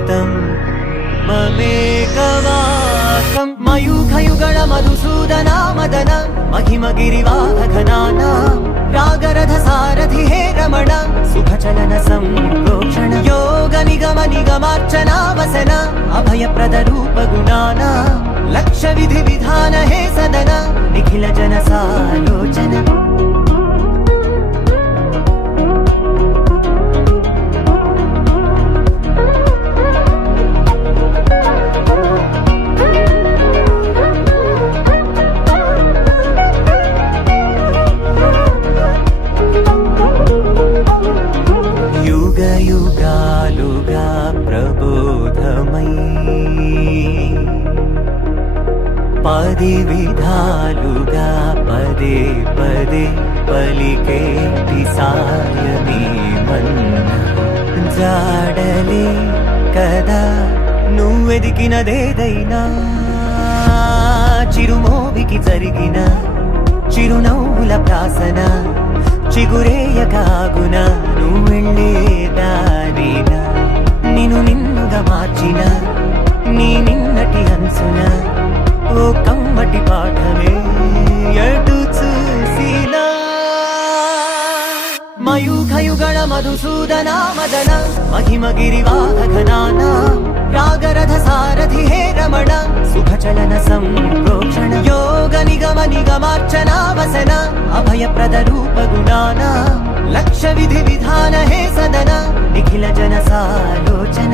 గీతం మమేకవాసం మయూఖయుగళ మధుసూదన మదన మహిమ గిరివాహఘనాన రాగరథ సారథి హే రమణ సుఖచలన సంప్రోక్షణ యోగ నిగమ నిగమార్చనా వసన అభయప్రద రూప గుణాన లక్ష విధి విధాన హే సదన నిఖిల జన సాలోచన యుగాలుగా ప్రబోధమై పది విధాలుగా పదే పదే పలికేటి సాయమే మన్న జాడలే కదా నువ్వెదికినదేదైనా చిరుమోవికి జరిగిన చిరునవ్వుల ప్రాసన చిగురేయకాగున నువ్వెళ్ళేదానేనా నిన్ను నిన్నుగా మార్చిన నీ నిన్నటి హంసున ఓ కమ్మటి పాఠమే ఎటు చూసినా మయూఖయుగళ మధుసూదన మదన మహిమ గిరివాహఘనాన రాగరథ సారథి హే రమణ సుఖచలన సంప్రోక్షణ యోగ నిగమ నిగమార్చనా వసన అభయప్రద రూప గుణాన లక్ష విధి విధాన హే సదన నిఖిల జన సాలోచన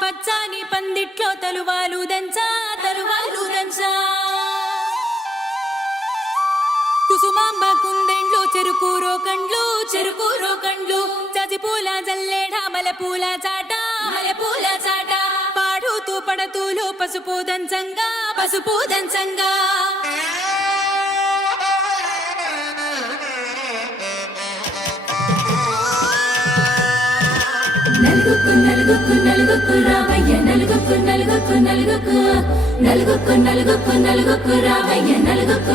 పచ్చాని పందిట్లో తలువాలు దంచా కుసుమాంబ కుందెండ్లు చెరుకూరో కండ్లు చజిపూల జల్లేడ మలపూల చాట పాడుతూ పడతూలు పసుపు దంచంగా నలుగుకు రావయ్య నలుగుకు రావయ్య నలుగుకు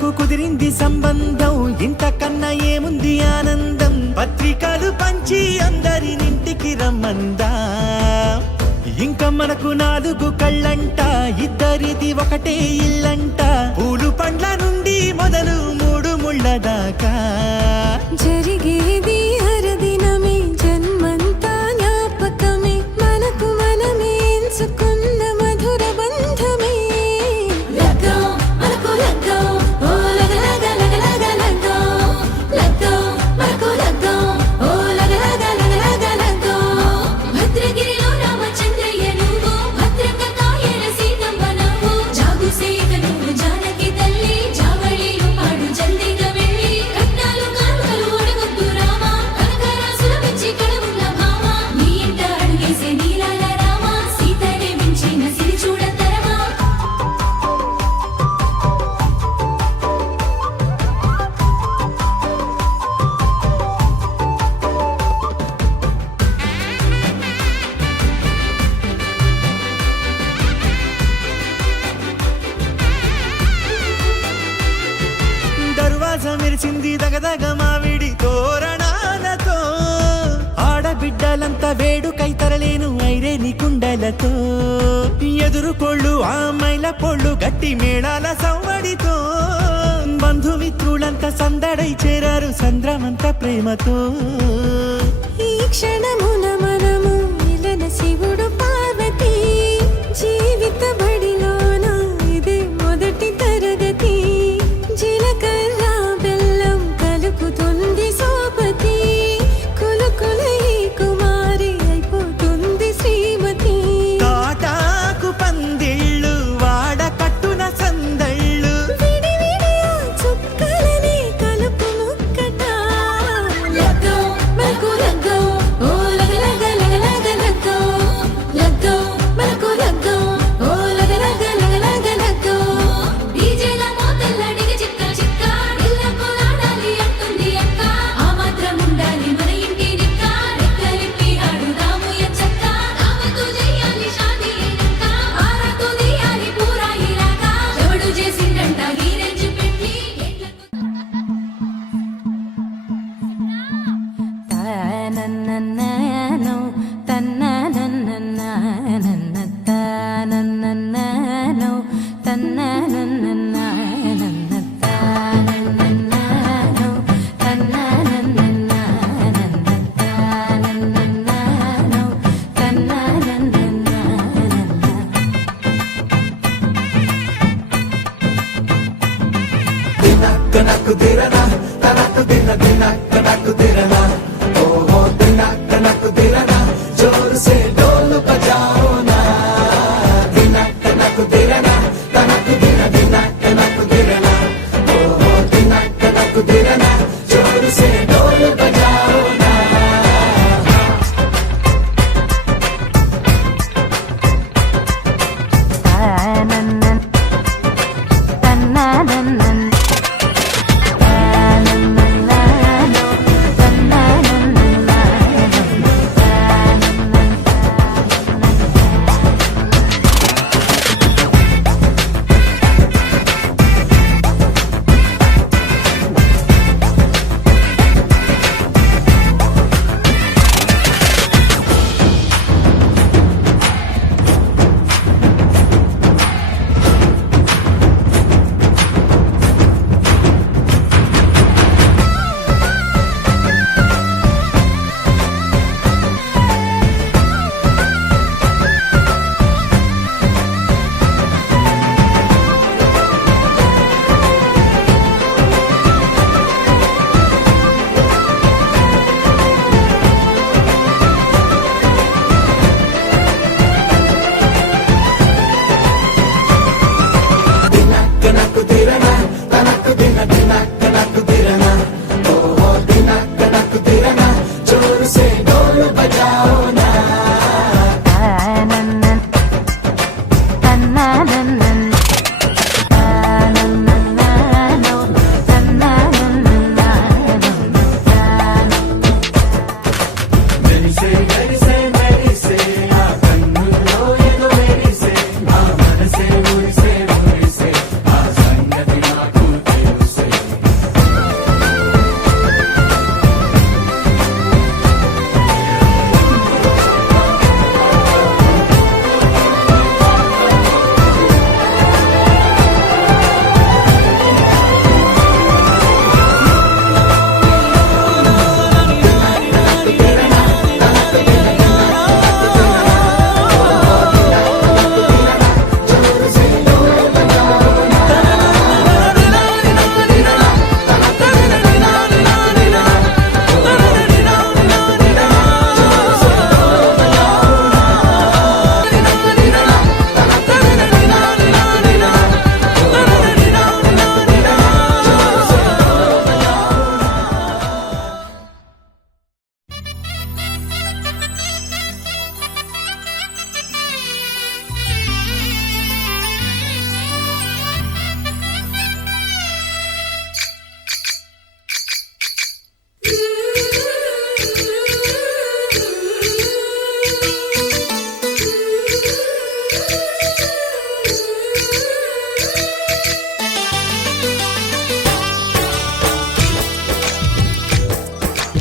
నాకు కుదిరింది సంబంధం ఇంతకన్నా ఏముంది ఆనందం పత్రికలు పంచి అందరినింటికి రమ్మందా ఇంకా మనకు 4 కళ్ళంట ఇద్దరిది ఒకటే ఇల్లంట పూలు పండ్ల నుండి మొదలు 3 ముళ్ళ దాకా జరిగేది హరదినమే జన్మంతా జ్ఞాపకమే మనకు మనమే ఎంచుకున్న మధుర బంధమే మెరిచింది దగదగ మావిడి తోరణాలతో ఆడబిడ్డలంతా వేడుకై తరలేను ఐరేని కుండలతో ఎదురుకోళ్ళు ఆ మైల పొళ్ళు గట్టి మేళాల సవ్వడితో బంధుమిత్రులంతా సందడై చేరారు సంద్రమంత ప్రేమతో ఈ క్షణమున మనము మిలన శివుడు పార్వతి జీవిత బడిలోన ఇదే మొదటి తరగతి జీలకర్ర బెల్లం तनक दिरना ओ हो दिना तनक दिरना जोर से ढोल बजाओ ना दिना तनक दिरना तनक दिना दिना तनक दिरना ओ हो दिना तनक दिरना जोर से ढोल बजाओ ना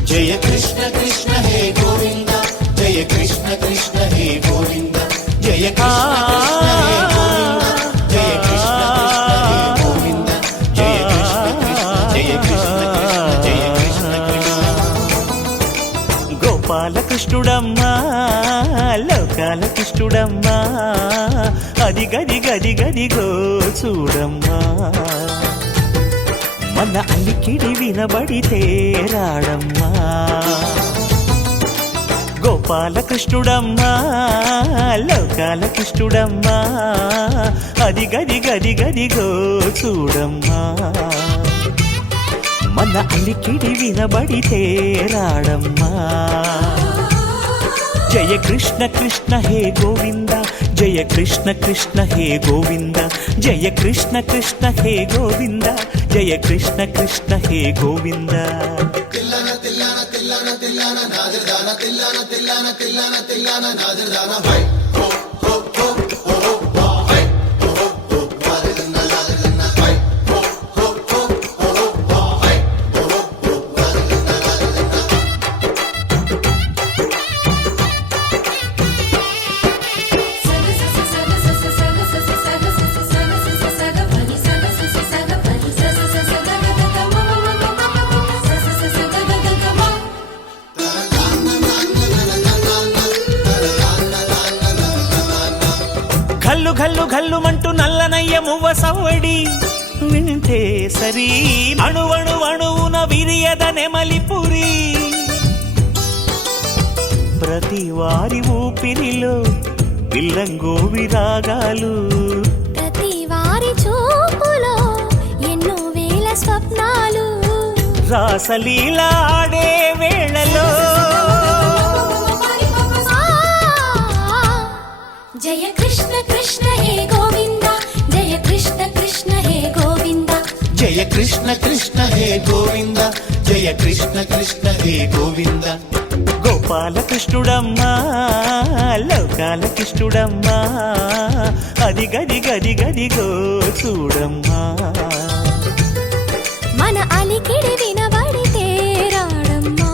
जय कृष्ण कृष्ण हे गोविंद जय कृष्ण कृष्ण हे गोविंद जय कृष्ण कृष्ण हे गोविंद जय कृष्ण कृष्ण हे गोविंद जय कृष्ण कृष्ण जय कृष्ण कृष्ण गोपाल कृष्णुडम्मा लोकाल कृष्णुडम्मा अदि गदि गदि गदि गो చూడమ్మా మన అలికిడి వినబడితే రాడమ్మా గోపాలకృష్ణుడమ్మా లోకాల కృష్ణుడమ్మా అది గది గది గదిగో చూడమ్మా మన అలికిడి వినబడితే రాడమ్మా జయ కృష్ణ కృష్ణ హే గోవింద జయ కృష్ణ కృష్ణ హే గోవింద జయ కృష్ణ కృష్ణ హే గోవింద జయ కృష్ణ కృష్ణ హే గోవింద తిల్లన తిల్లన తిల్లన తిల్లన నాదిర్దాన తిల్లన తిల్లన తిల్లన తిల్లన నాదిర్దాన హై హో హో హో హో హై హో హో నాదిర్దాన నాదిర్దాన హై హో హో హో హో హై హో హో ఘల్లు ఘల్లు ఘల్లుమంటూ నల్లనయ్య మువ్వ సవ్వడి వింటే సరి అణువణువణువున విరియద నెమలిపురి ప్రతి వారి ఊపిరిలో పిల్లంగోవి రాగాలు ప్రతి వారి చూపులో ఎన్నో వేల స్వప్నాలు రాసలీల ఆడే వేళలో జయ కృష్ణ కృష్ణ హే గోవింద జయ కృష్ణ కృష్ణ హే గోవింద జయ కృష్ణ కృష్ణ హే గోవింద జయ కృష్ణ కృష్ణ హే గోవింద గోపాలకృష్ణుడమ్మా లోకాలకృష్ణుడమ్మా అది గది గది గదిగో చూడమ్మా మన అలికిడి వినబడితే రాడమ్మా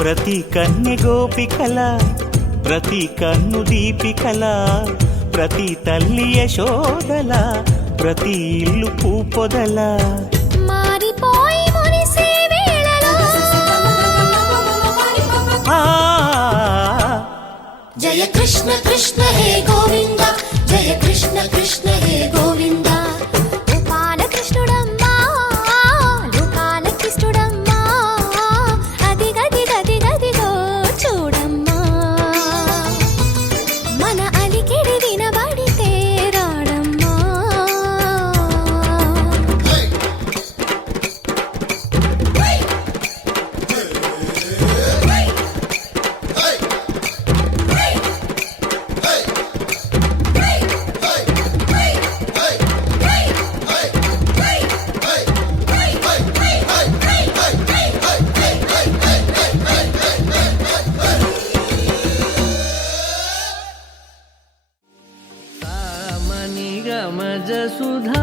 ప్రతి కన్నె గోపికల ప్రతి కన్ను దీపికల ప్రతి తల్లి యశోదల ప్రతి ఇల్లు పూపొదల మారిపోయి మురిసే వేళలో జయ కృష్ణ కృష్ణ హే గోవింద జయ కృష్ణ కృష్ణ హే గోవింద గోపాలకృష్ణుడమ్మా లోకాలకృష్ణుడమ్మా అది గది గది గదిగో చూడమ్మా మన అలికిడి వినబడితే రాడమ్మా గమజ సుధామయ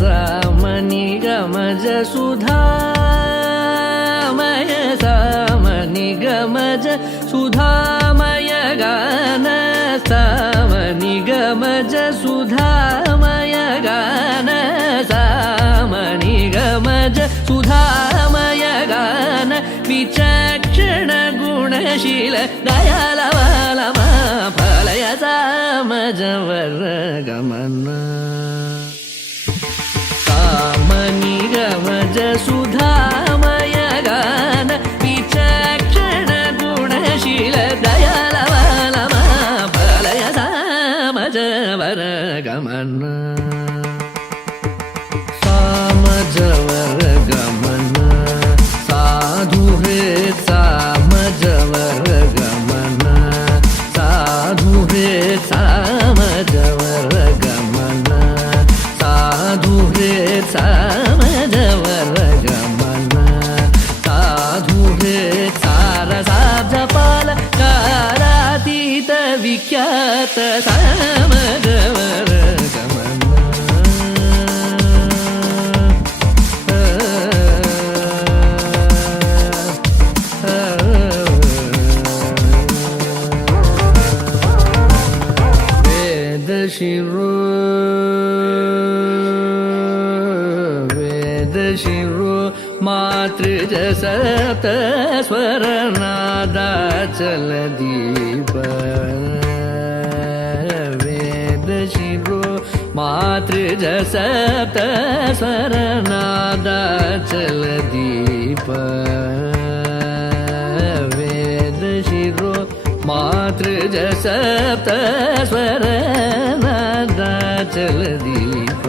సామని గమజ సుధామయ సామని గమజ సుధామయ గాన సామని గమజ సుధామయ గాన సామని గమజ సుధామయ గాన విచక్షణ గుణశీల దయాలవాలమా ఫలయ సామజవర గమన సామని గమజ సుధామయ గాన విచక్షణ గుణశీల దయాలవాలమా ఫలయ సామజవర గమన సామజవర గమన సాధు హే సామజవర గమన సాధు హే సామజవర గమన సాధు హే సామజవర గమన సాధు హే సారసాబ్జపాల కారాతీత విఖ్యాత సామజవర గమన शिरो वेद शिरो मातृजसप्त स्वरनादाचल दीप वेद शिरो मातृजसप्त स्वरनादाचल दीप वेद शिरो मातृजसप्त स्वरनादाचल दीप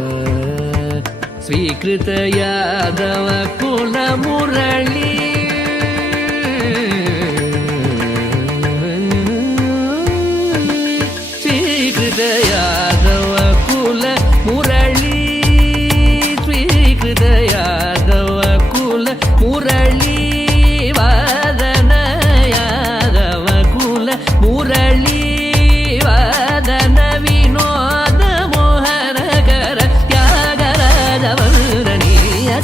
स्वीकृत यादव कुल मुरली स्वीकृत यादव कुल मुरली स्वीकृत यादव कुल मुरली మురళీ వాదన వినోద మోహనకర త్యాగరాజవరణీయ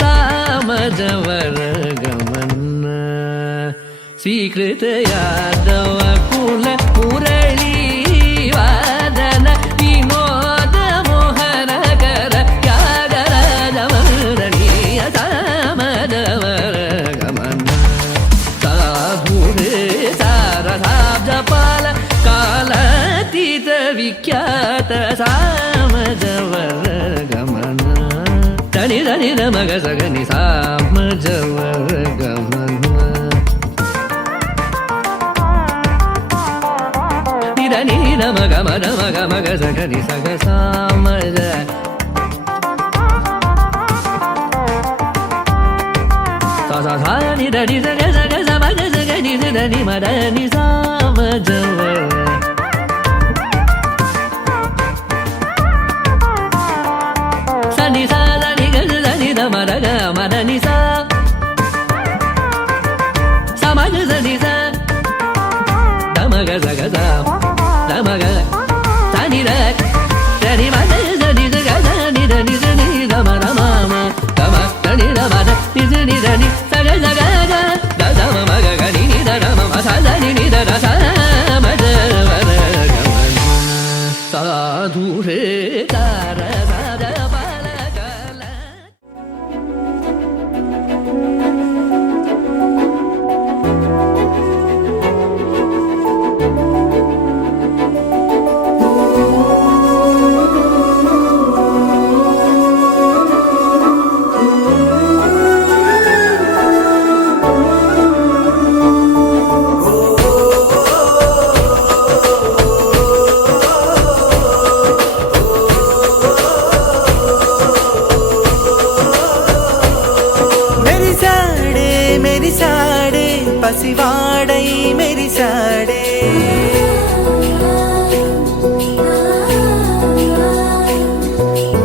సామజవర గమన స్వీకృత యాదవ కుల మురళీ వాదన వినోద మోహనకర త్యాగరాజవరణీయ సామజవర గమన సాధురే సారసాబ్జపాల కాలాతీత విఖ్యాత సామజవర గమన ధని ధని మగ సగని సామజవర గమన నిధని మగ మగ మగ మగ సగని సగ సామజ ని ధని సగ సగ సమగ సగ ని ధని మదని సామజవర సని సా ని గ ని ద మరగ మదని సా సమగ సని సా దమగ సగ సా దమగ సని ర సని మగ సని సగ సని ధని సని దమ రమ దమ ధని రమ ని సని ధని సగ సగ గ దమ మగ గ ని ద రమ మ స ధని ని ద ర స మజ వర గమన సాధు రే తార సద బల కల మెరిసాడే మెరిసాడే పసివాడై మెరిసాడే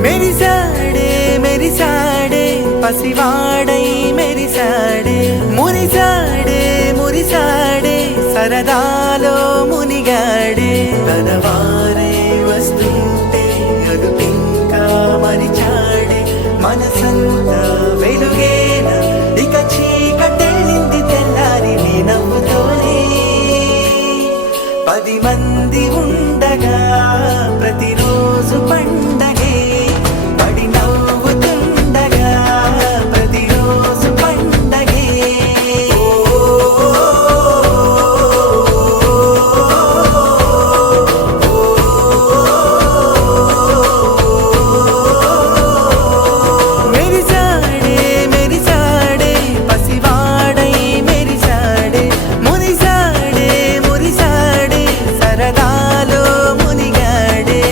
మెరిసాడే మెరిసాడే పసివాడై మెరిసాడే మురిసాడే మురిసాడే సరదాలో మునిగాడే తనవారే వస్తుంటే అదుపింకా మరిచాడే మనసంతా వెలుగేన ఇక చీకటెళ్ళింది తెల్లారి నీ నవ్వుతోనే 10 మంది ఉండగా ప్రతిరోజు పండగే పడి నవ్వుతుండగా ప్రతిరోజు పండగే మెరిసాడే మెరిసాడే పసివాడై మెరిసాడే మురిసాడే మురిసాడే సరదాలో మునిగాడే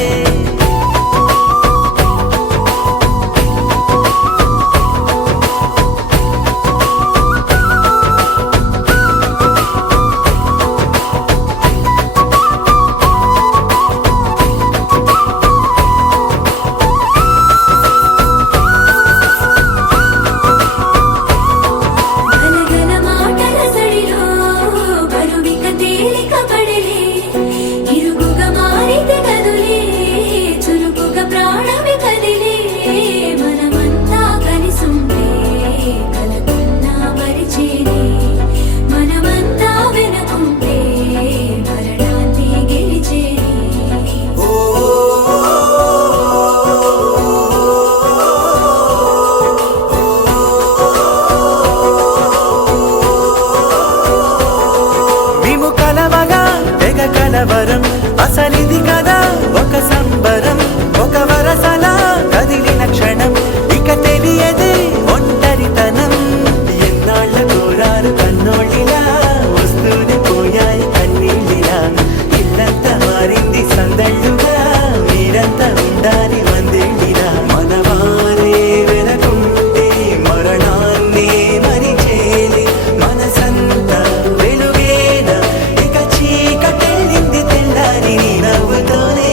గలగల మాటల సడిలో బరువిక తేలిక పడలే ఇరుగుగా మారితే కదులే చురుకుగా ప్రాణమి కదిలే మనమంతా కలిసుంటే కలకున్నా మరిచేనే మనమంతా వెనకుంటే మరణాన్ని గెలిచేనే మేము కలవగా తెగ కలవరం అసలిది కదా ఒక సంబరం ఒక వరసలా కదిలిన క్షణం ఇక తెలియదే ఒంటరితనం ఎన్నాళ్ళ కోరారు కన్నోళ్ళిలా వస్తూనే పోయాయి కన్నీళ్ళిలా ఇల్లంతా మారింది సందళ్ళుగా మీరంతా ఉండాలి వందేళ్ళిలా మనవారే వెనకుంటే మరణాన్ని మరిచేలే మనసంతా వెలుగేన ఇక చీకటెళ్ళింది తెల్లారి నీ నవ్వుతోనే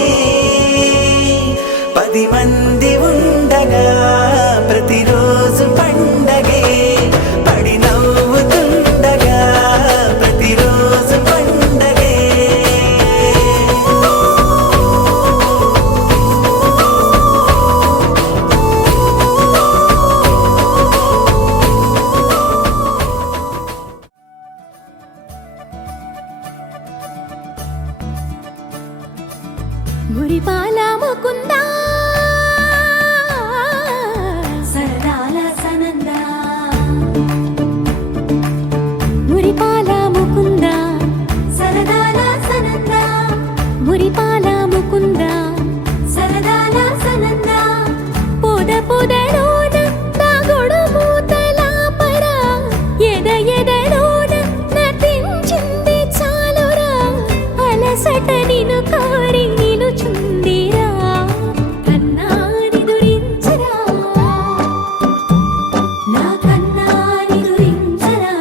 మురిపాల ముకుంద సరదాల సనంద మురిపాల ముకుంద సరదాల సనంద మురిపాల ముకుంద సరదాల సనంద పొద పొదలోన దాగుడు మూతలాపర ఎద ఎదలోన నటించింది చాలురా అలసట నిను కోరి నిలుచుందిరా కన్నాని దురించరా నా కన్నాని దురించరా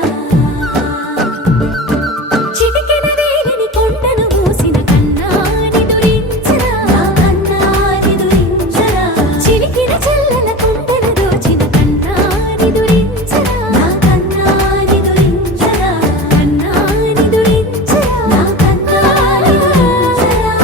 చిటికెన వేలిని కొండను మూసిన కన్నాని దురించరా నా కన్నాని దురించరా చిలికిన చల్లల కొండను దోచిన కన్నాని దురించరా నా కన్నాని దురించరా కన్నాని దురించరా నా కన్నాని దురించరా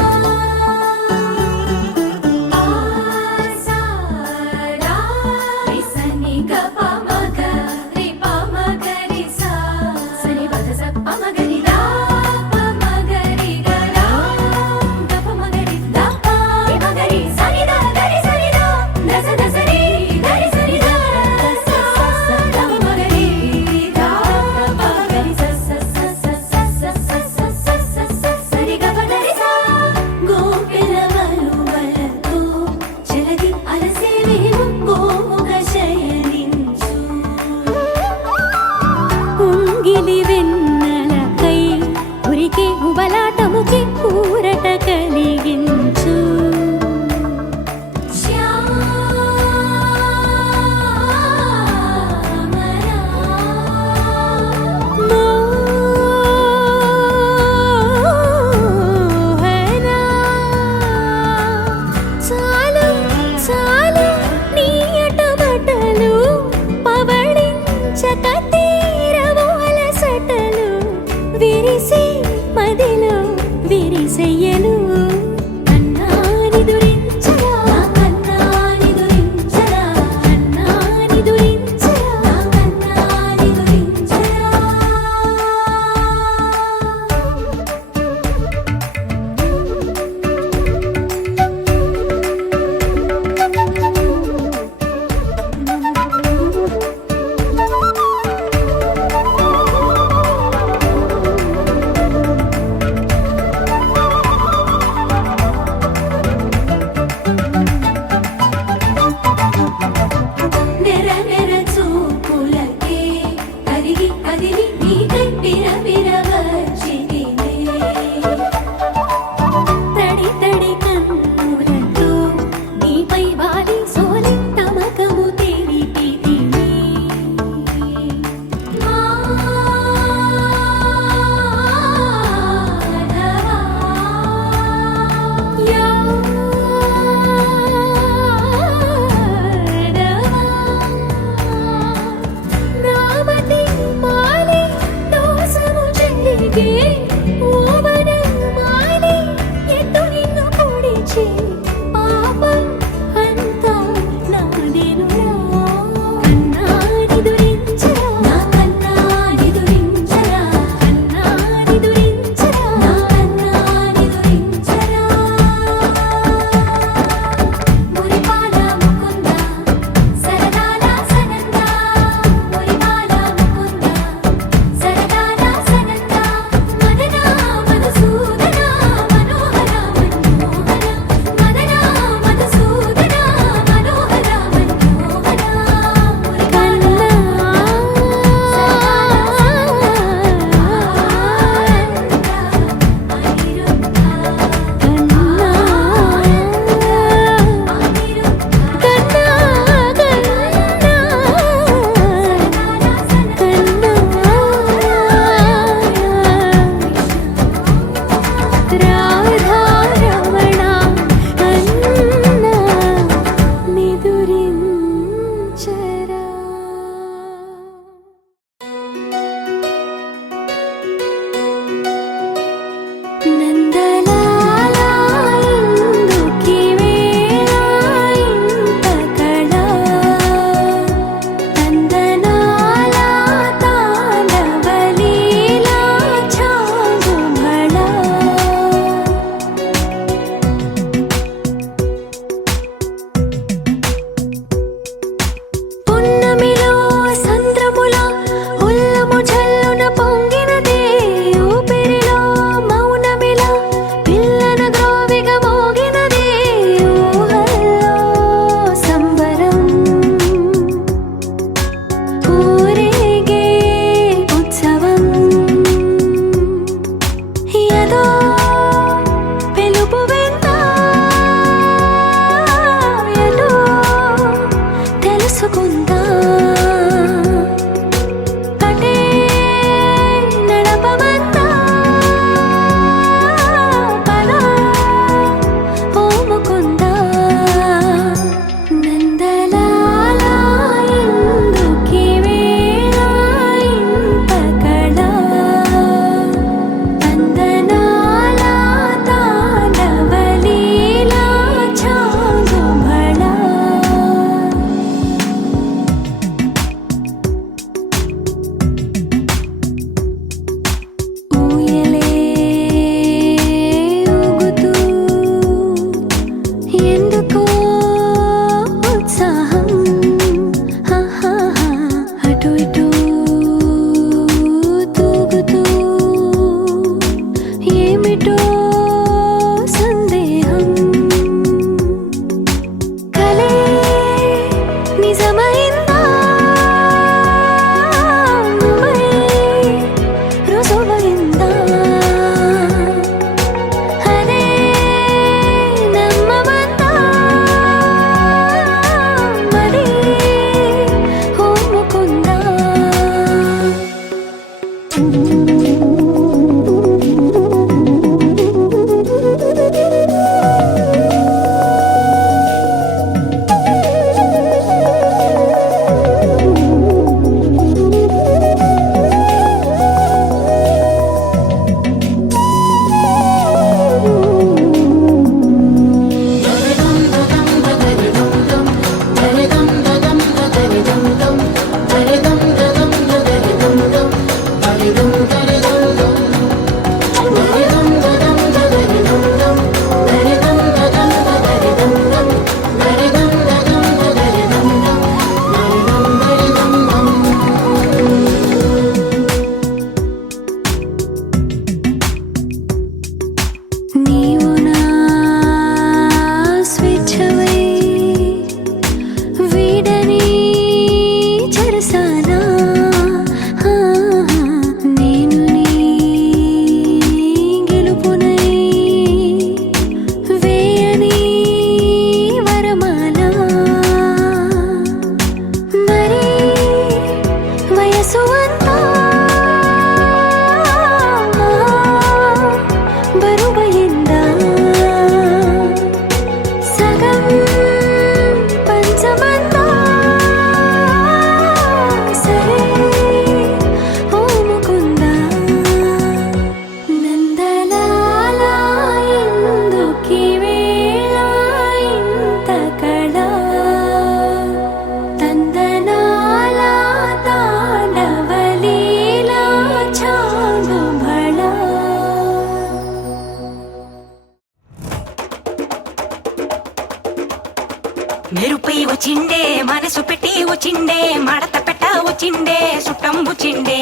మెరుపై వచ్చిండే మనసు పెట్టి వచ్చిండే మడత పెట్ట వచ్చిండే సుట్టం వచ్చిండే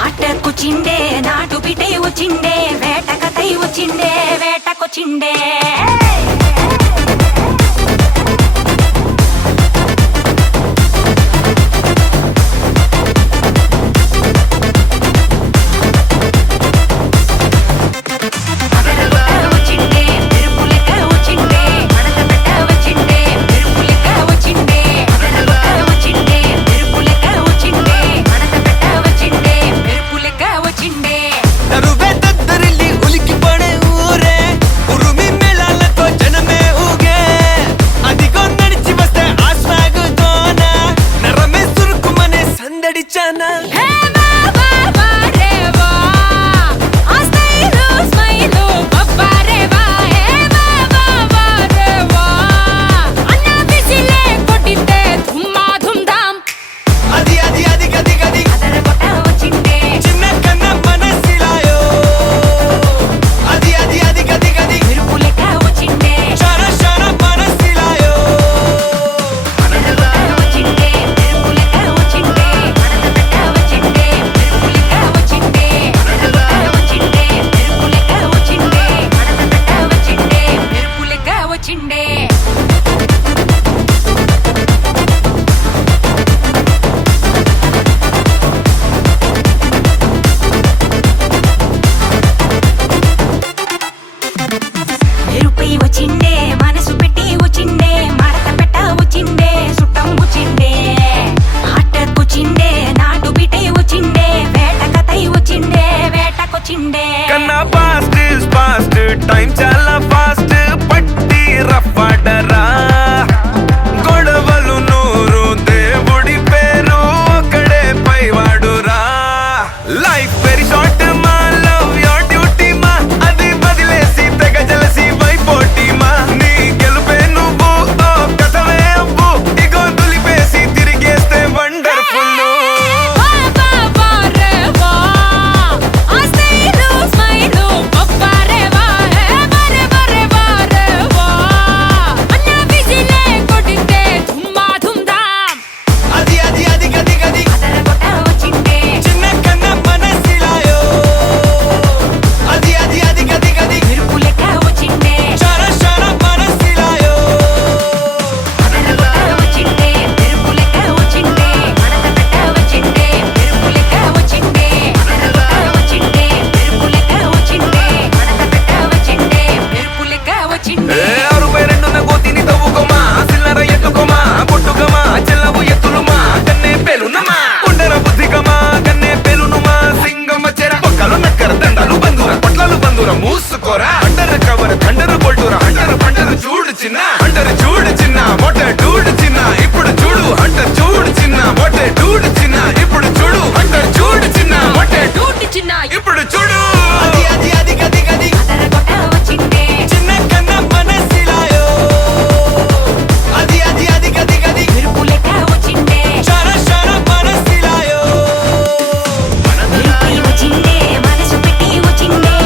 ఆటకొచ్చిండే నాటు బిడ్డ వచ్చిండే వేట కథై వచ్చిండే వేటకొచ్చిండే టైం చాలా ఫాస్ట్ పట్టి రఫాడరా గొడవలు నూరు దేవుడి పేరు ఒక్కడే పైవాడురా లైఫ్ వెరీ షార్ట్ మా లవ్ యోర్ డ్యూటీ మా అది వదిలేసి తెగ జలసి వైపోటీ మా నీ గెలుపే నువ్వు ఓ కథవే అవ్వు ఇగో దులిపేసి తిరిగేస్తే వండర్ఫుల్ మూసుకోరా అండర్ కవర్ థండర్ బోల్టురా అండర్ పండర్ చూడు చిన్న అండర్ చూడు చిన్న మొట్ట డూడు చిన్న ఇప్పుడు చూడు అండర్ చూడు చిన్న మొట్ట డూడు చిన్న ఇప్పుడు చూడు అండర్ చూడు చిన్న మొట్ట డూడు చిన్న ఇప్పుడు చూడు అది అది అది గది గది చిన్న కన్న మనసిలాయో అది అది అది గది గది షర షర మనసిలాయో మనసు పెట్టి వచ్చిండే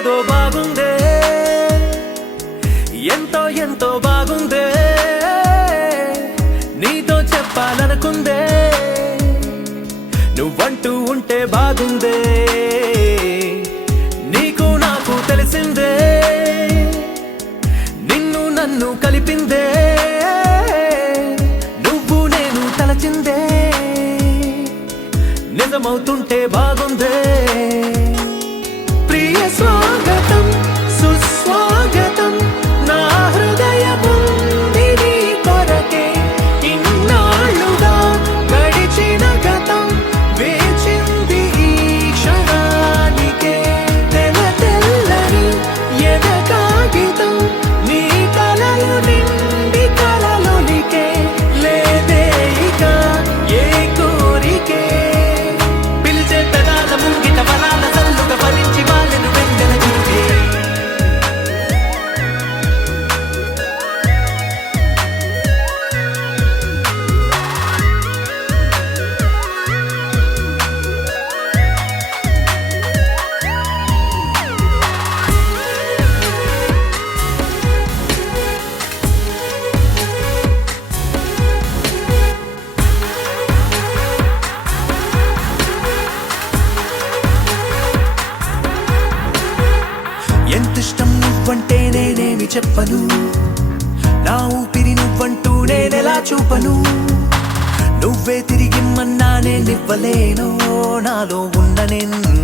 ఏదో బాగుందే ఎంతో ఎంతో బాగుందే నీతో చెప్పాలనుకుందే నువ్వంటూ ఉంటే బాగుందే నీకు నాకు తెలిసిందే నిన్ను నన్ను కలిపిందే నువ్వు నేను తలచిందే నిజమవుతుంటే బాగుందే ప్రియ స్వాగతం సుస్వాగతం నా హృదయముంది నీ కొరకే ఇన్నాళ్ళుగా గడిచిన గతం వేచింది ఈ క్షణానికే తెల్ల తెల్లని ఎద కాగితం నీ కలలు నిండి కలలొలికే లేదే ఇక ఏ కోరికే పిలిచే పెదాల ముంగిట వరాల సల్లుగా భరించి వాళ్ళను వెంగల చూసే ఎంతిష్టం నువ్వంటే నేనేమి చెప్పను నా ఊపిరి నువ్వంటూ నేనెలా చూపను నువ్వే తిరిగిమ్మన్నా నేనివ్వలేను నాలో ఉన్న నిన్ను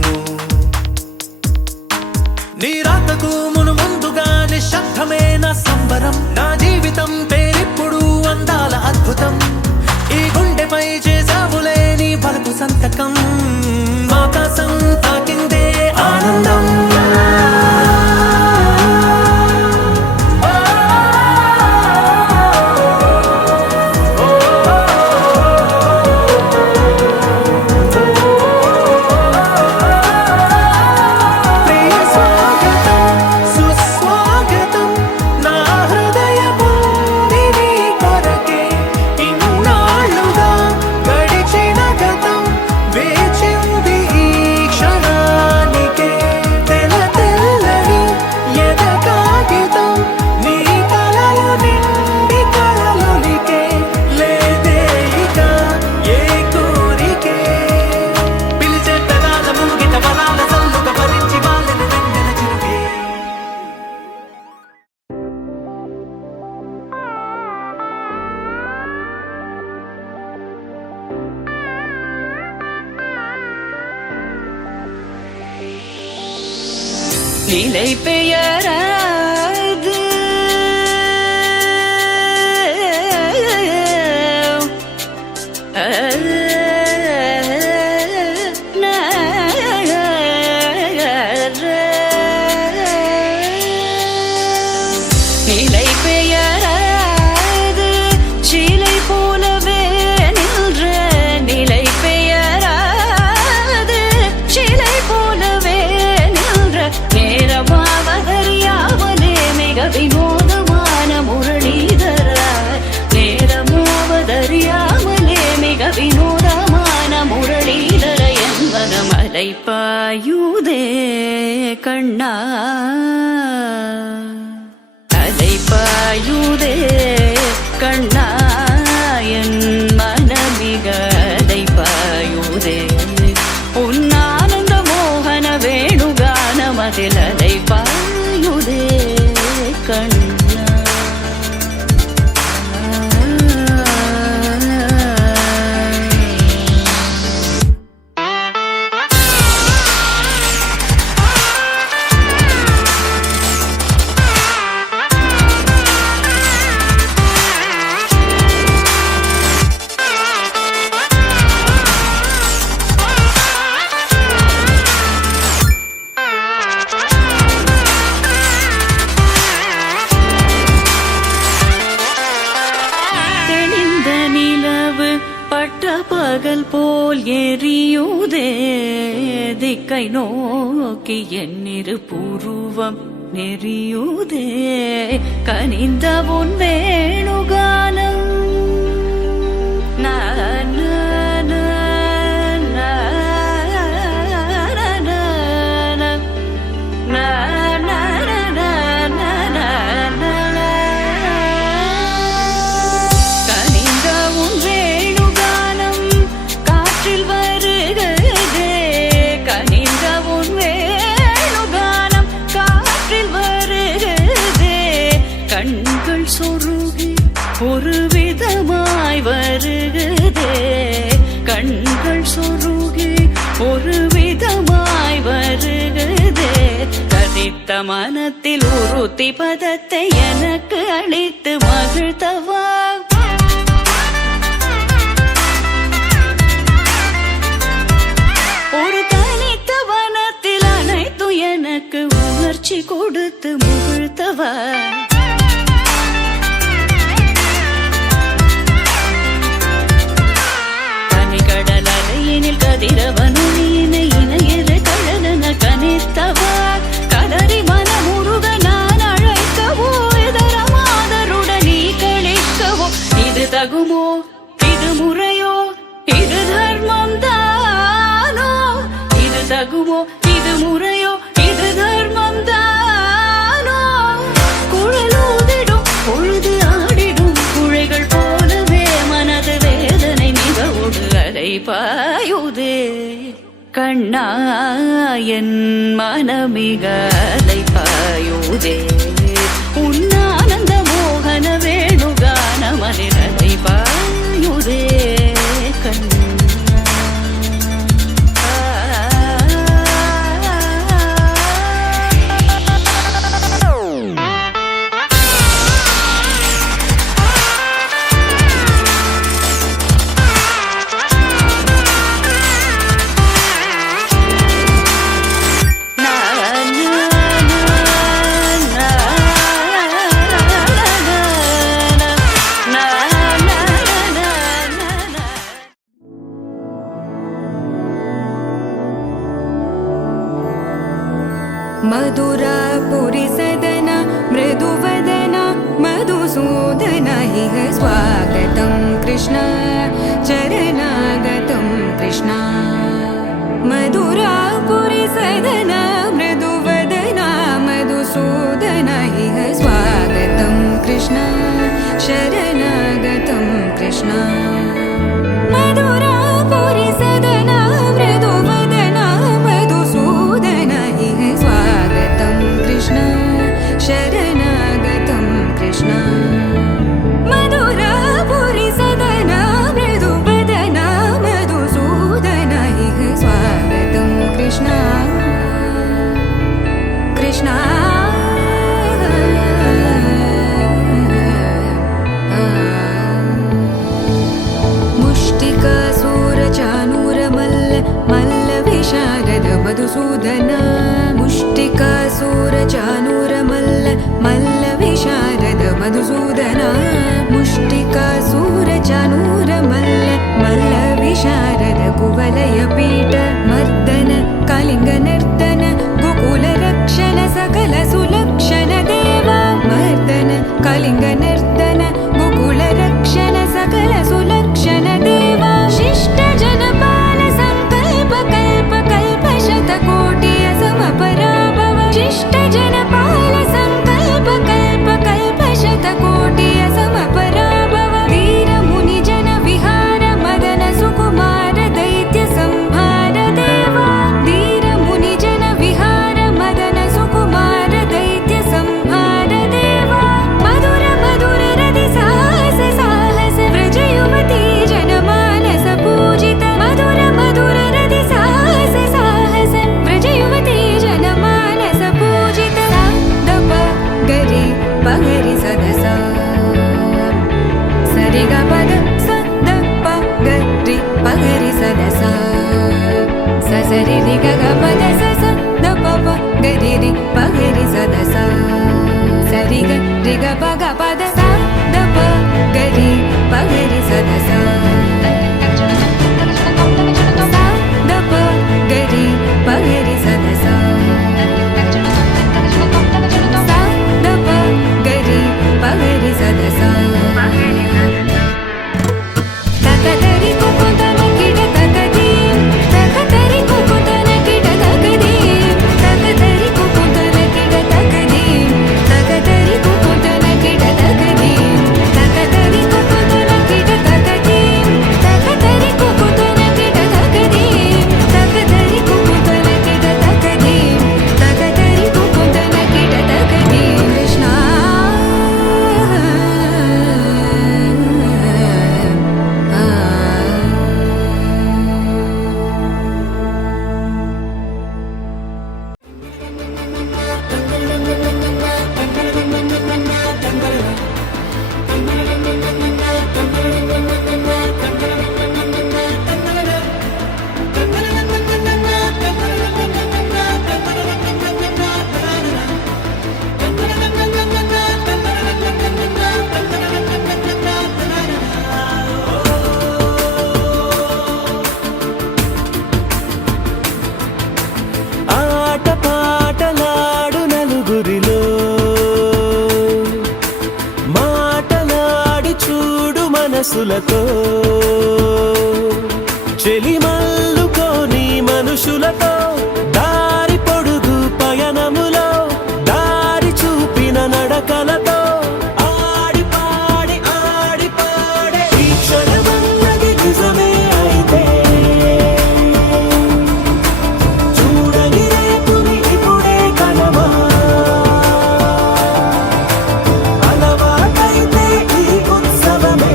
నీ రాతకు మును ముందుగా నిశ్శబ్దమే నా సంబరం నా జీవితం పేరిప్పుడు అందాల అద్భుతం ఈ గుండెపై చేసావులే నీ బలపు సంతకం ఆకాశం తాకిందే ఆనందం ప్రియ స్వాగతం సుస్వాగతం నా హృదయముంది నీ కొరకే ఇన్నాళ్ళుగా గడిచిన గతం వేచింది ఈ క్షణానికే తెల్ల తెల్లని ఎద కాగితం నీ కలలు నిండి కలలొలికే లేదే ఇక ఏ కోరికే పిలిచే పెదాల ముంగిట వరాల సల్లుగా భరించి వాళ్ళను వెంగల చిరుకే நிலை பெயராது நிலை பெயராது சிலை போலவே நின்ற நிலை பெயராது சிலை போலவே நின்ற நேரமாவதறியாமலே மிக வினோதமான முரளிதர நேரமாவதறியாமலே மிக வினோதமான முரளிதர என்பது மலை பாயுதே கண்ணா அலை பாயுதே கண்ணா என் மனமிக அலை பாயுதே உன்னானந்த மோகன வேணுகானமதில் அலை பாயுதே கண்ணா தெளிந்த நிலவு பட்ட பகல் போல் எரியுதே திக்கை நோக்கி என்னிரு புருவம் நெறியுதே கனிந்த உன் வேணுகானம் na கண்கள் சொருகி ஒரு விதமாய் வருகுதே கதித்த மனத்தில் உறுத்தி பதத்தை எனக்கு அளித்து மகிழ்த்தவா ஒரு தனித்த வனத்தில் அனைத்து எனக்கு உணர்ச்சி கொடுத்து முகிழ்த்தவா கடல் அலையினில் கதிரவனுயினை இணையிலே தழலன கனித்தவா கதறி மனமுருக நான் அழைக்கவோ இதர மாதருடன் நீ கழிக்கவோ இது தகுமோ இது முறையோ இது தர்மம் தானோ இது தகுமோ இது முறையோ இது தர்மம் தானோ குழலூதிடும் பொழுது ஆடிடும் குழைகள் போலவே மனது வேதனை மிகவோடு அலை பாயுதே கண்ணா என் மனமிக அலை பாயுதே உன்னானந்த மோகன வேணுகான மனிதனை பாயுதே கண்ணா मधुरापुरी सदन मृदुवदन मधुसूदन इह स्वागतं कृष्ण चरणागतं कृष्ण मधुरापुरी सदन मृदुवदन मधुसूदन इह स्वागतं कृष्ण शरणागतं कृष्ण मधुरापुरी सदन मृदुवदन मधुसूदन इह स्वागतं कृष्ण शरणागतं कृष्ण मधुरापुरी सदन मृदुवदन मधुसूदन इह स्वागतं कृष्ण कृष्ण मुष्टिकासूरचानूरमल्ल मल्लविशारद मधुसूदन मुष्टिकासूरचानूरमल्ल मल्लविशारद मधुसूदन मुष्टिकासूरचानूरमल्ल मल्लविशारद कुवलयपीठ मर्दन कलिङ्गनर्तन गोकुलरक्षण सकल सुलक्षण देवा मर्दन कलिङ्गनर्तन गोकुलरक्षण सकल सुलक्षण देवा शिष्ट जनपाल संकल्प कल्प कल्प शतकोटि असमपराभव शिष्ट जनपाल संकल्प कल्प कल्प शतकोटि असमपराभव वीर मुनि जन विहार मदन सुकुमार दैत्य संहार देवा वीर मुनि जन विहार मदन सुकुमार दैत्य संहार देवा मधुर मधुर रति साहस साहस व्रज युवती जनमानस पूजित मधुर मधुर रति साहस साहस व्रज युवती जनमानस पूजित दप गरि पगरि सदस सरि ग पद स द प गरि पगरि सदस स सरि रि ग ग पद स स द प प गरि रि पगरि सदस सरि ग रि ग प ग पद स द प गरि पगरि सदस स द प गरि पगरि सदस स द प गरि पगरि सदस तकदरि कुकुतन किड तकदीम तकदरि कुकुतन किड तकदीम तकदरि कुकुतन किड तकदीम तकदरि कुकुतन చెలిమల్లుకోని మనుషులతో దారి పొడుగు పయనములో దారి చూపిన నడకలతో ఆడి పాడి ఈ క్షణమన్నది నిజమే అయితే చూడని రేపుని ఇప్పుడే కలమా అలవాటైతే ఈ ఉత్సవమే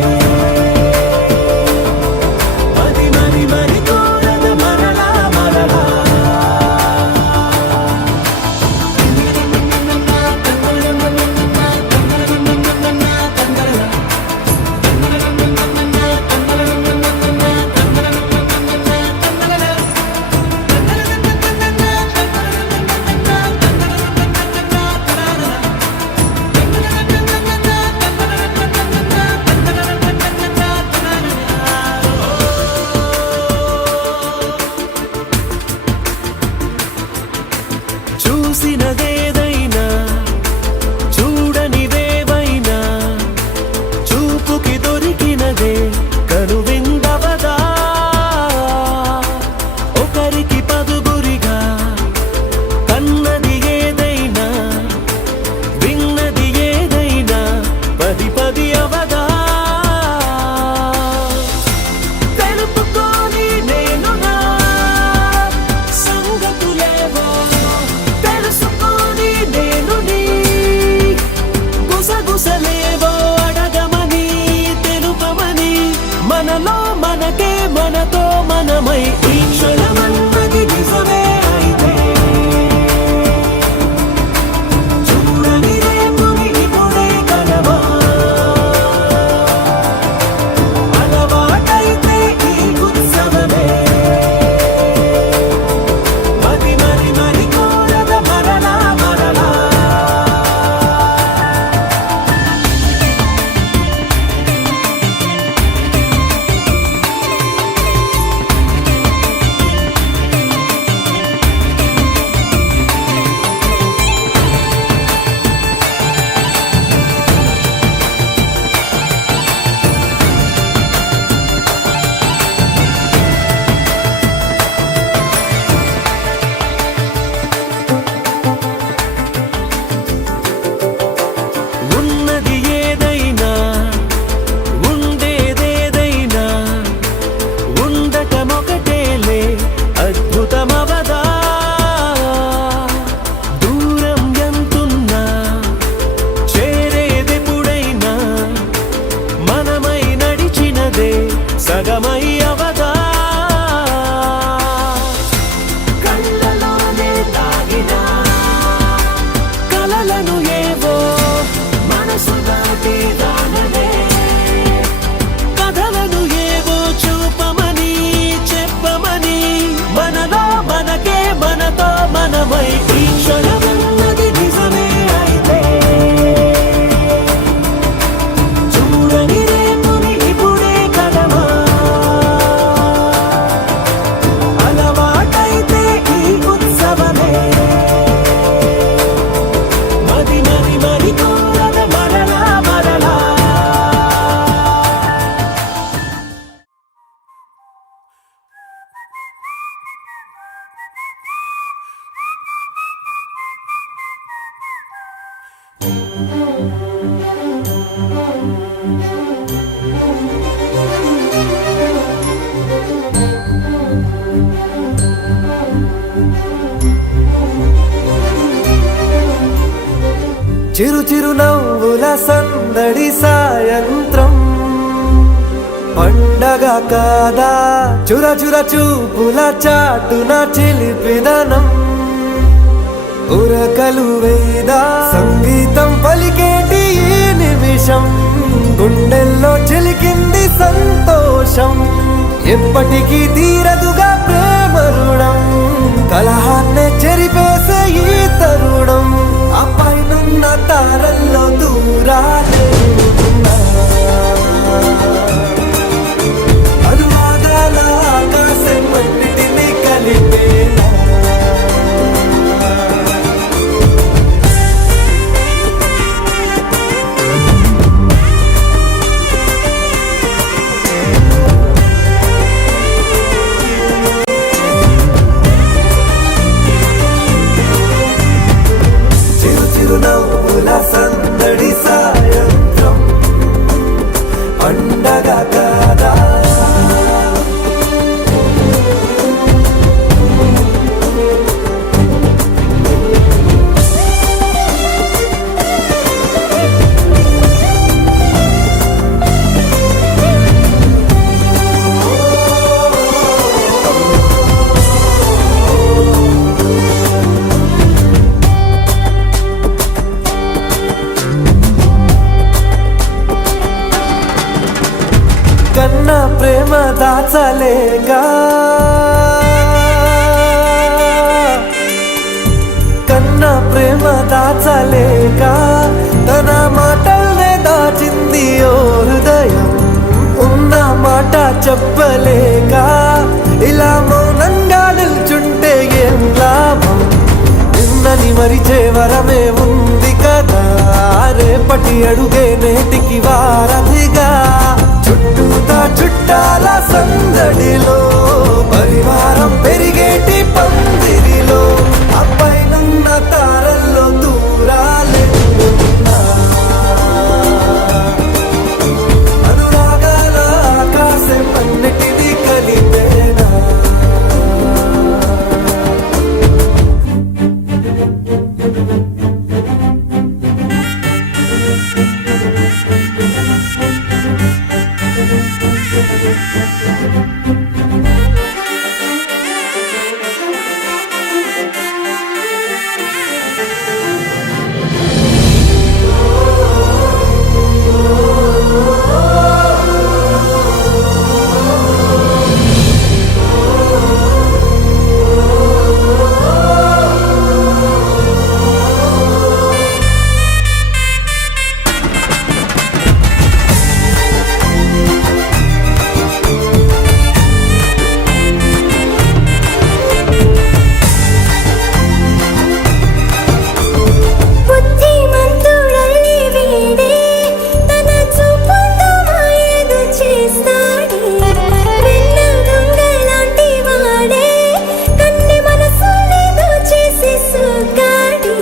మరి కోరద మరలా మరలా చూసినదేదైనా చూడనిదేవైనా చూపుకి దొరికినదే కనువిందవదా ఒకరికి పదుగురిగా కన్నది ఏదైనా విన్నది ఏదైనా పది పది అవదా తెలుపుకోని నేను నా సంగతులేవో తెలుసుకొని నేను నీ గుసగుసలేవో అడగమని తెలుపమని మనలో మనకే మనతో మనమై ఈ క్షణమన్నది నిజమే అయితే చూడని రేపుని ఇప్పుడే కలవా అలవాటైతే ఈ ఉత్సవమే మరి కోరద మరలా మరలా ఉన్నది ఏదైనా ఉండేదేదైనా ఉండటమొకటేలే అద్భుతమవదా దూరం ఎంతున్నా చేరేదెప్పుడైనా మనమై నడిచినదే సగమై అవదా కళ్ళలోనే దాగిన కలలను ఏవో మనసు దాటి రానలే కథలను ఏవో చూపమని చెప్పమని మనలో మనకే మనతో మనమై ఈ క్షణమన్నది నిజమే అయితే చూడని రేపుని ఇప్పుడే కలమా అలవాటైతే ఈ ఉత్సవమే మరి కోరద మరలా మరలా చిరు చిరు నవ్వుల సందడి సాయంత్రం పండగ కాదా చుర చుర చూపుల చాటున చిలిపిదనం ఉరకలు వేదా సంగీతం పలికేటి ఈ నిమిషం గుండెల్లో చిలికింది సంతోషం ఎప్పటికీ తీరదుగా ప్రేమ రుణం కలహాన్నే చెరిపేసే ఈ తరుణం ఆ పైనున్న తారల్లో దూరాలే ఉన్నా. అనువాదాల ఆకాశం అన్నిటినీ కలిపేలా చెప్పలేక కన్నా ప్రేమ దాచలేక తన మాటల్నే దాచింది ఓ హృదయం ఉన్న మాట చెప్పలేక ఇలా మౌనంగా నిల్చుంటే ఏం లాభం నిన్నని మరిచే వరమే ఉంది కదా రేపటి అడుగే నేటికి వారధిగా చుట్టూతా చుట్టాల సందడిలో పరివారం పెరిగేటి పందిరిలో అబ్బాయినున్న తారల్లో దూరాలెన్నున్నా అనురాగాల ఆకాశం అన్నిటినీ కలిపేనా బుద్ధిమంతుడల్లి వీడే తన చూపుతో మాయేదో చేస్తాడే వెన్న దొంగలాంటి వాడే కన్నె మనసులేదో చేసి సోగాడే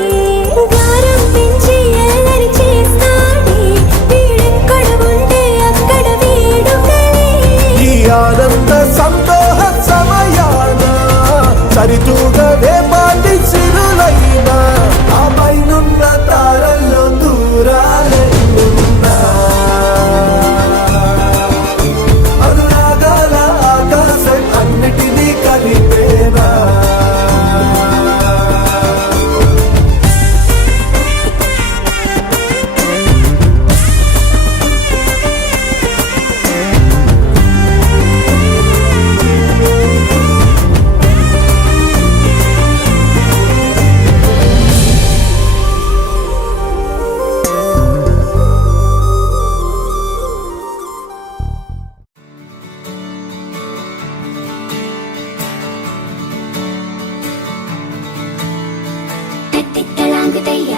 గారం పెంచి అల్లరి చేస్తాడే వీడెక్కడ ఉంటే అక్కడ వేడుకలే ఈ ఆనంద సంతోష సమయాన సరితూగవే పాటి సిరులైనా ఆ పైనున్న తారల్లో దూరాలెన్నున్నా అనురాగాల ఆకాశం అన్నిటినీ కలిపేనా తిట్టలాంగుతయ్య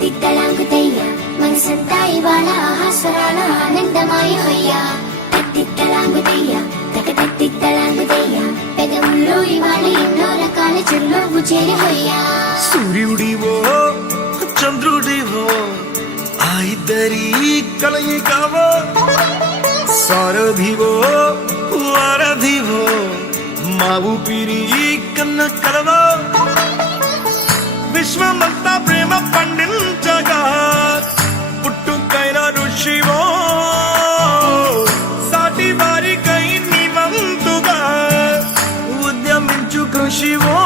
తిట్టలాంగుతయ్య మనసంతా ఇవాళ ఆహాస్వరాల ఆనందమాయ హొయ్యా తిట్టలాంగుతయ్య తిట్టలాంగుతయ్య పెదవుల్లో ఇవాళ ఎన్నో రకాల చిరునవ్వు చేరి హొయ్యా సూర్యుడివో చంద్రుడివో ఆ ఇద్దరి కలయికవో సారథివో వారధివో మా ఊపిరి కన్న కలవో విశ్వమంతా ప్రేమ పండించగా పుట్టుకైన ఋషివో సాటి వారికై నివంతుగా ఉద్యమించు కృషివో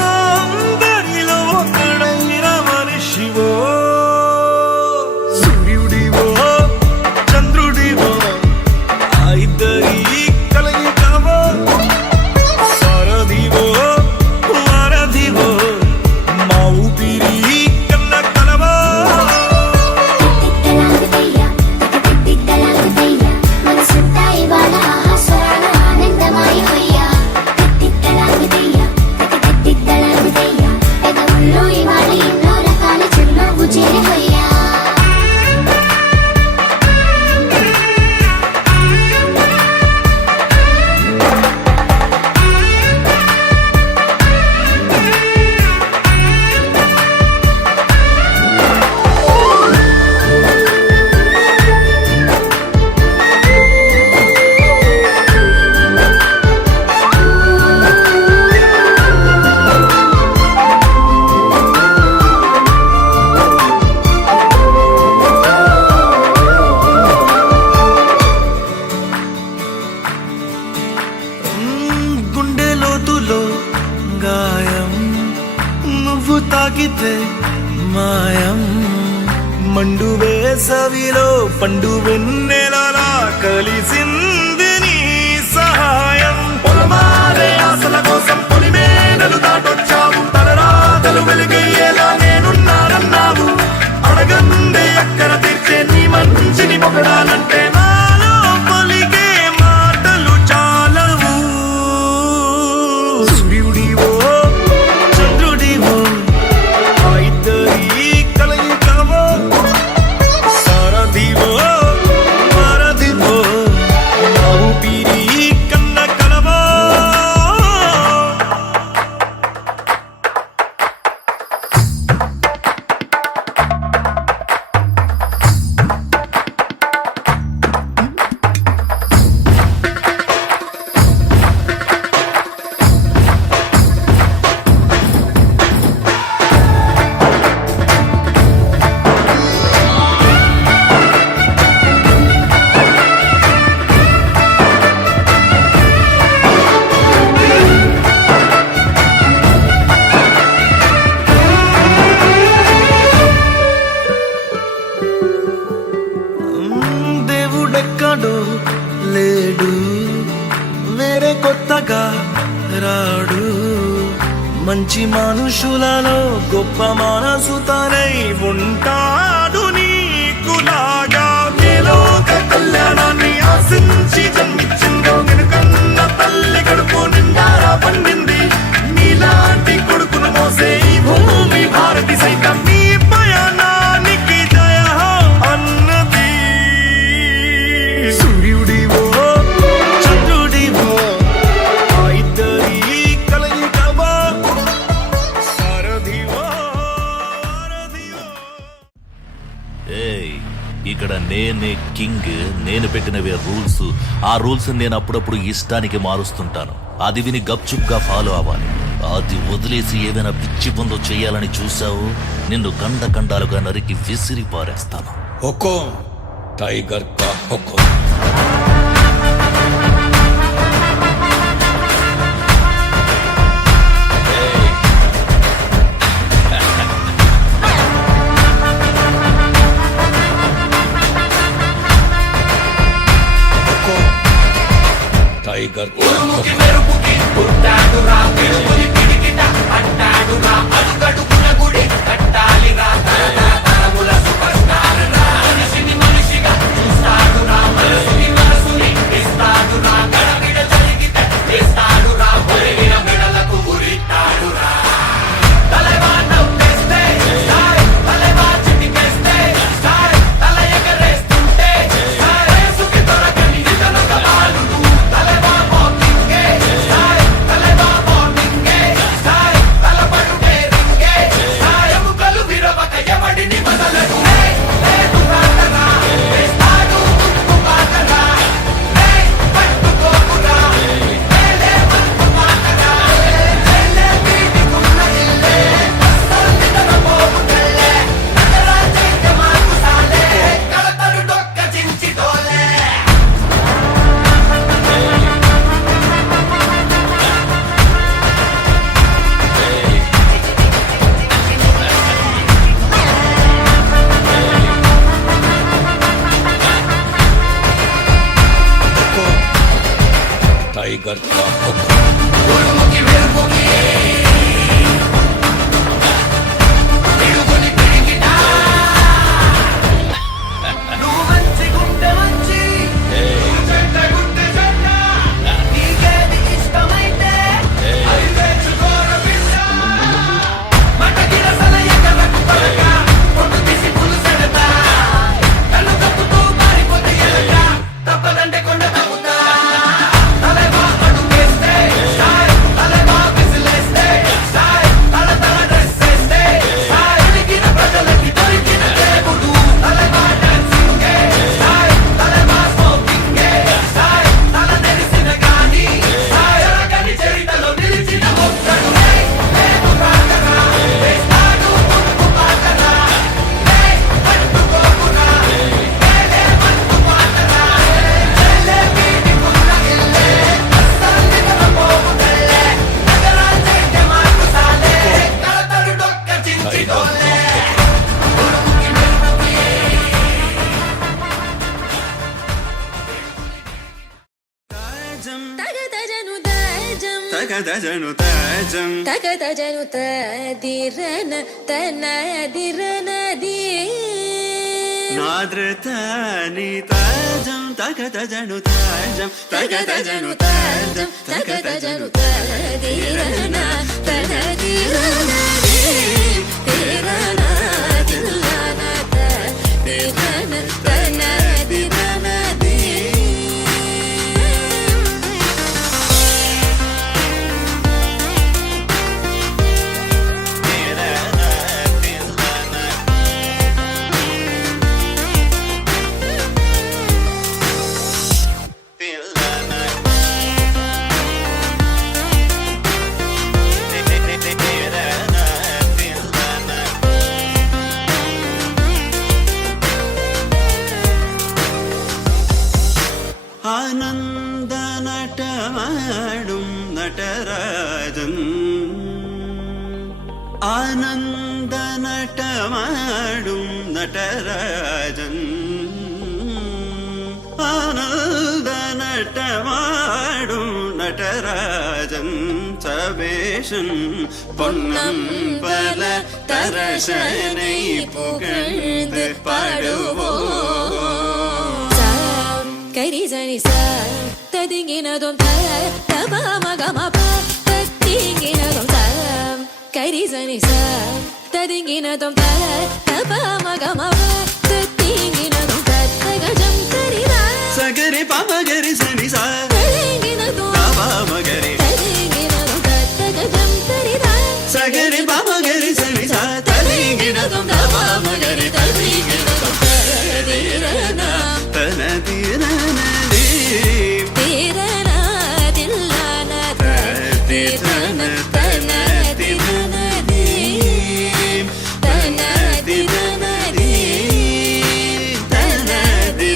అందరిలో ఒకడైన మనిషివో సూర్యుడివో చంద్రుడివో ఆ ఇద్దరి కలయికవో సారథివో వారధివో మా ఊపిరి కన్న కలవో తిట్టలాంగుతయ్య తిట్టలాంగుతయ్య మనసంతా ఇవాళ ఆహాస్వరాల ఆనందమాయ హొయ్యా తిట్టలాంగుతయ్య తిట్టలాంగుతయ్య పెదవుల్లో ఇవాళ ఎన్నో రకాల చిరునవ్వు చేరి హొయ్యా గుండె లోతులో గాయం నువ్వు తాకితే మాయం మండు వేసవిలో పండు వెన్నెలలా కలిసింది నీ లేడు వేరే కొత్తగా రాడు మంచి మనుషులలో గొప్ప మనసు తనై ఉంటాడు నీకులాగా లోక కళ్యాణాన్ని ఆశించి జన్మించిందో వెనుకన్న తల్లి కడుపు నిండారా పండింది నీలాంటి కొడుకును మోసే ఈ భూమి భారతి సైతం నీ పయనానికి జయ అన్నది సూర్యుడివో చంద్రుడివో ఆ ఇద్దరి కలయికవో సారథివో వారధివో. ఏయ్ ఇక్కడ నేనే కింగ్, నేను పెట్టినవే రూల్స్. ఆ రూల్స్ నేను అప్పుడప్పుడు ఇష్టానికి మారుస్తుంటాను. అది విని గప్చుప్గా ఫాలో అవ్వాలి. అది వదిలేసి ఏదైనా పిచ్చి పనులు చేయాలని చూసావు, నిన్ను కండాలుగా నరికి విసిరి పారేస్తాను. हुकुम टाइगर का हुकुम. टाइगर का टाइगर का हुकुम. తగదజను తాజం తగదజను తదిరన తనదిరనది నాద్రతాని తాజం తగదజను తాజం తగదజను తాజం తగదజను తదిరన తనదిరనది తిరన తిల్లన తదిరన తనదిరనది ആനന്ദ നട്ടമാടും നടരാജൻ ആനന്ദ നട്ടമാടും നടരാജൻ ആനന്ദ நட்டமாடும் நடராஜன் சபேஷன் பொன்னம் பல தரசனை புகழ்ந்து பாடுவோம். கரிசனி ததிங்கினதும் தபமகமப தத்திங்கினதும் கரிசனி ததிங்கினதும் தபமகமப தத்திங்கினதும் தகஜம் கரிதா சகரி பமகரி சனி சா ததிங்கினதும் பமகரி ததிங்கினதும் தகஜம் கரிதா சகரி பமகரி சனி சா ததிங்கினதும் பமகரி ததிங்கினதும் ததிரனா தனதிரனதி திரனா தில்லான திரன தனதிரனதி தனதிரனதி தனதிரனதி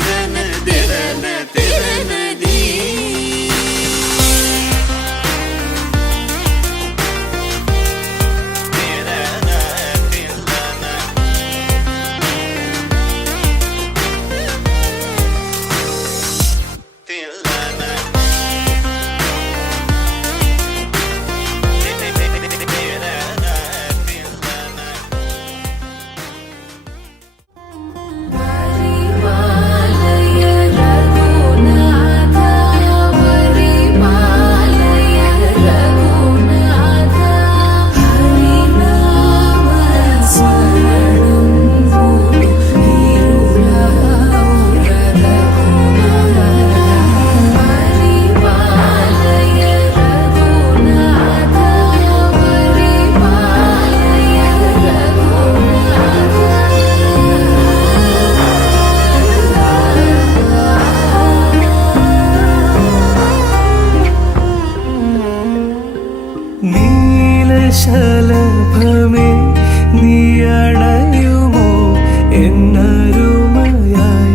നീലശലഭമേ നീയണയുമോ എന്നരുമയായി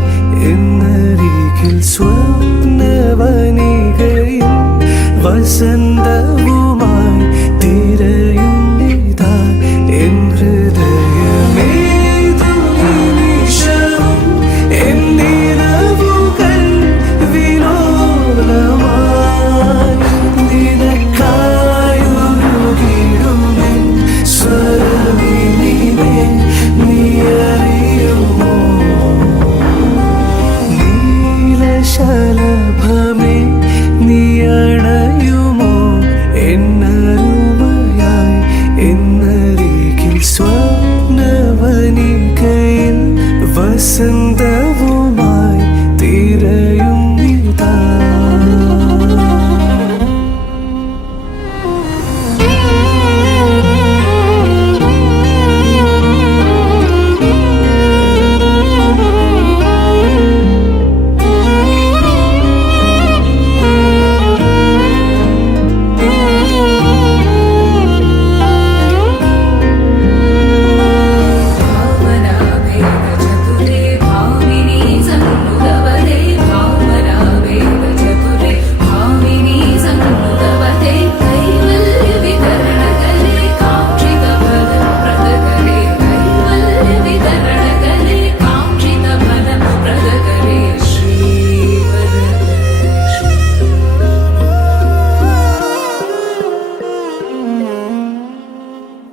എന്നരികിൽ സ്വപ്നവനികയും വസന്തവുമായി തിരയുന്നിതാ എൻ ഹൃദയമേതു നിമിഷവും എന്നിരവുകൾ വിലോലമായി നിനക്കായൊരുകിടുമെൻ സ്വരവിനിമേ നീയറിയുമോ നീലശലഭമേ നീയണയുമോ എന്നരുമയായി എന്നരികിൽ സ്വപ്നവനികയിൽ വസന്തവുമായി തിരയുന്നിതാ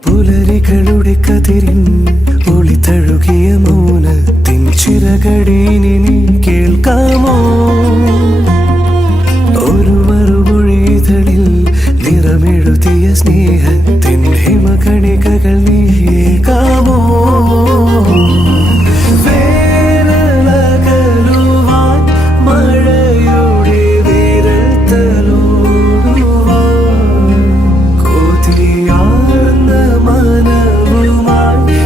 പുലരികളുടെ കതിരിൻ ഒളി തഴുകിയ മൗനത്തിൻ ചിറകടീനി നീ കേൾക്കാമോ ഒരു മറുമൊഴിതളിൽ നിറമെഴുതിയ സ്നേഹത്തിൻ ഹിമകണികകൾ നീ ഏകാമോ വേനലകലുവാൻ മഴയുടെ വിരൽ തലോടുവാൻ കൊതിയാർന്ന മനവുമായി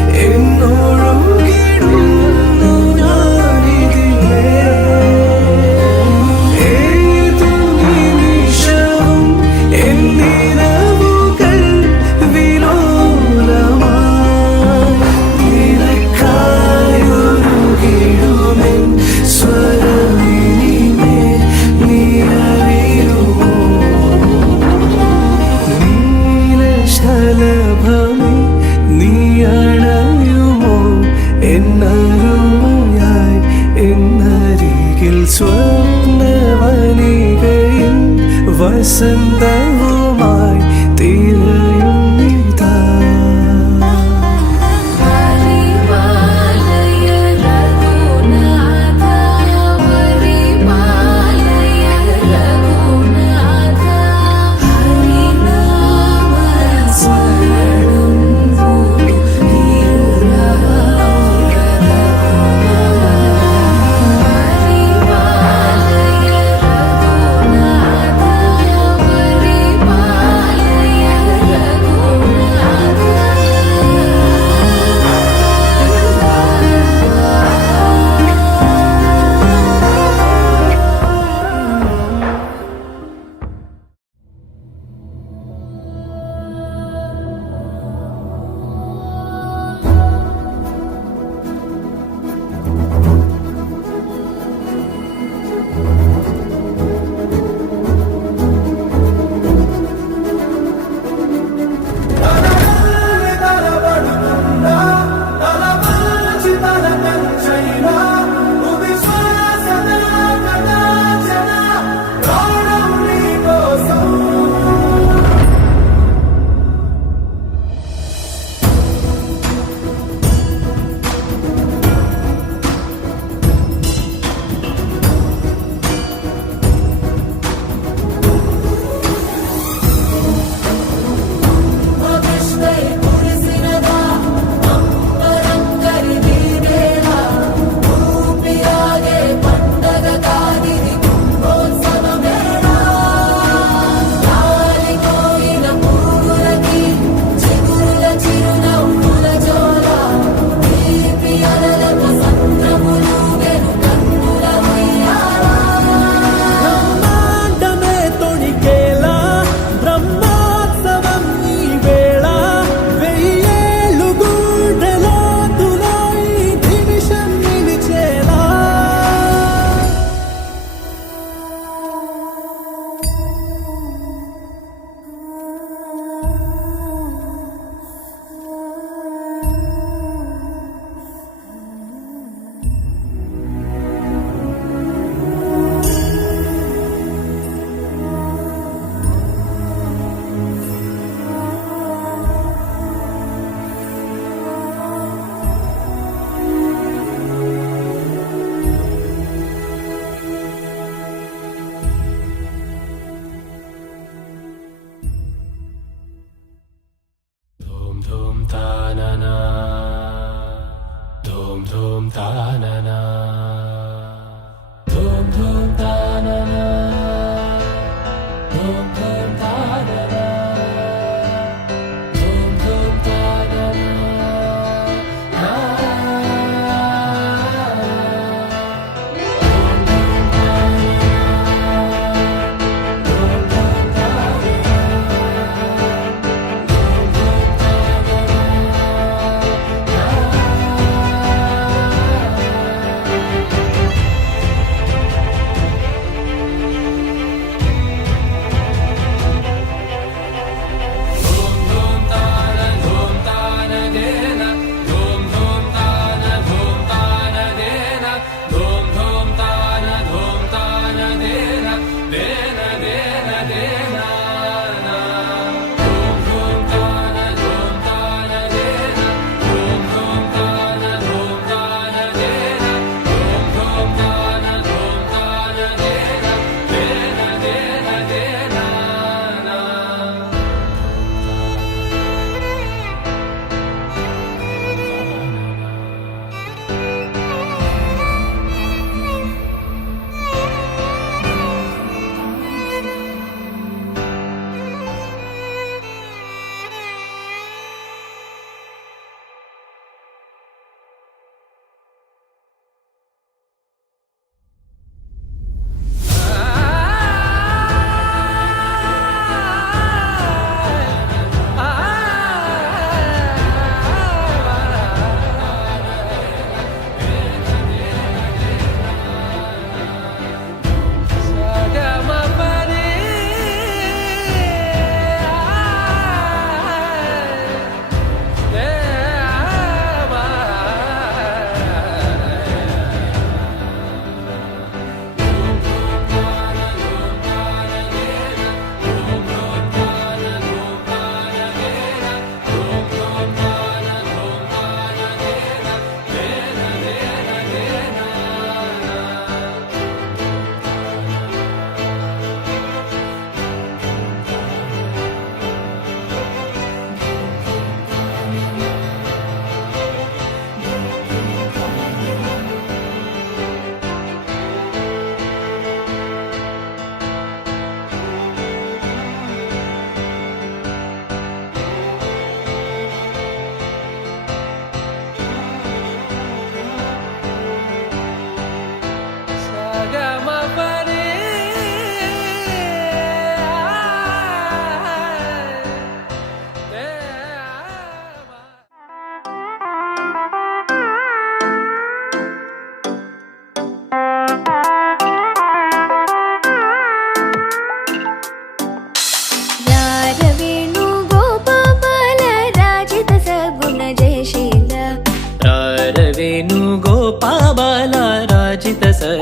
വസന്തവുമായി തീരയും നീതാ Hari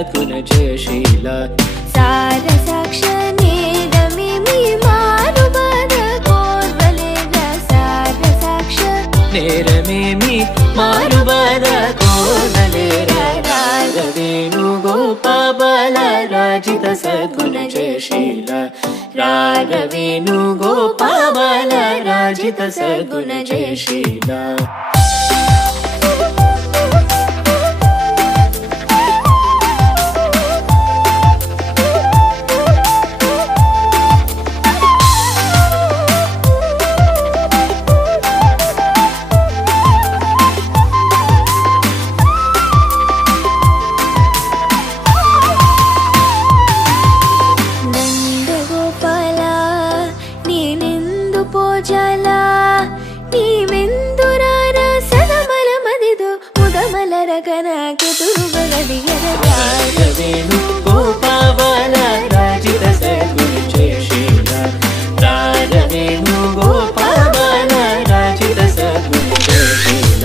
సద్గుణ జయశీల సార సాక్ష నేరమేమి మారుబాద కోర్వలేర సార సాక్ష నేరమేమి మారుబాద కోరలేర రాగవేణు గోపాల రాజిత సద్గుణ జయశీల రాగవేణు గోపాల రాజిత సద్గుణ జయశీల రాగవేణు గోపాల రాజిత సద్గుణ జయశీల రాగవేణు గోపాల రాజిత సద్గుణ జయశీల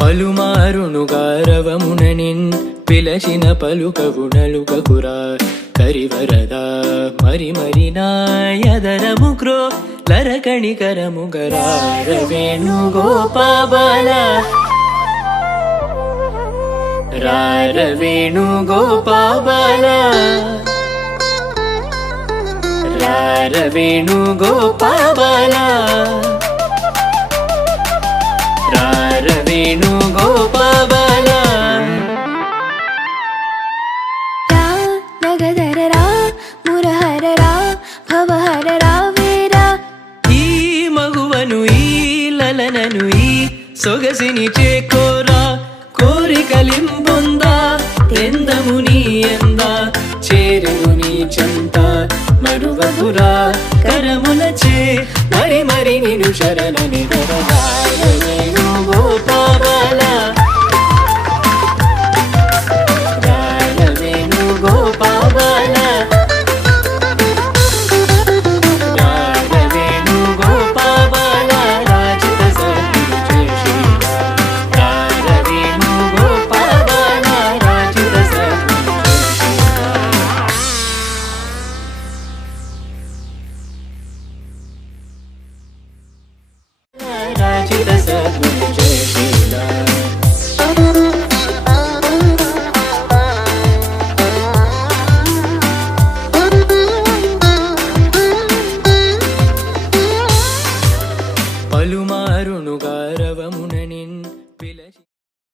పలుమారును గారవముననిన్ పిలచిన పలుకవునలుకకురా కరివరదా మరి మరి నాయదరము క్రో లరకణికరము గరారవేణు గోపాల రారవేణు గోపాల రారవేణు గోపాల రారవేణు గోపాల సొగసిని చేకోరా కోరికలింపొందా తెందము నీ ఎంద చేరును నీ చెంత మరువకురా కరములచే మరి మరి నిను శరణని రాగవేణు గోపాల రాగవేణు గోపాల రాగవేణు గోపాల రాజిత సద్గుణ జయశీల రాగవేణు గోపాల రాజిత సద్గుణ జయశీల రాజిత సద్గుణ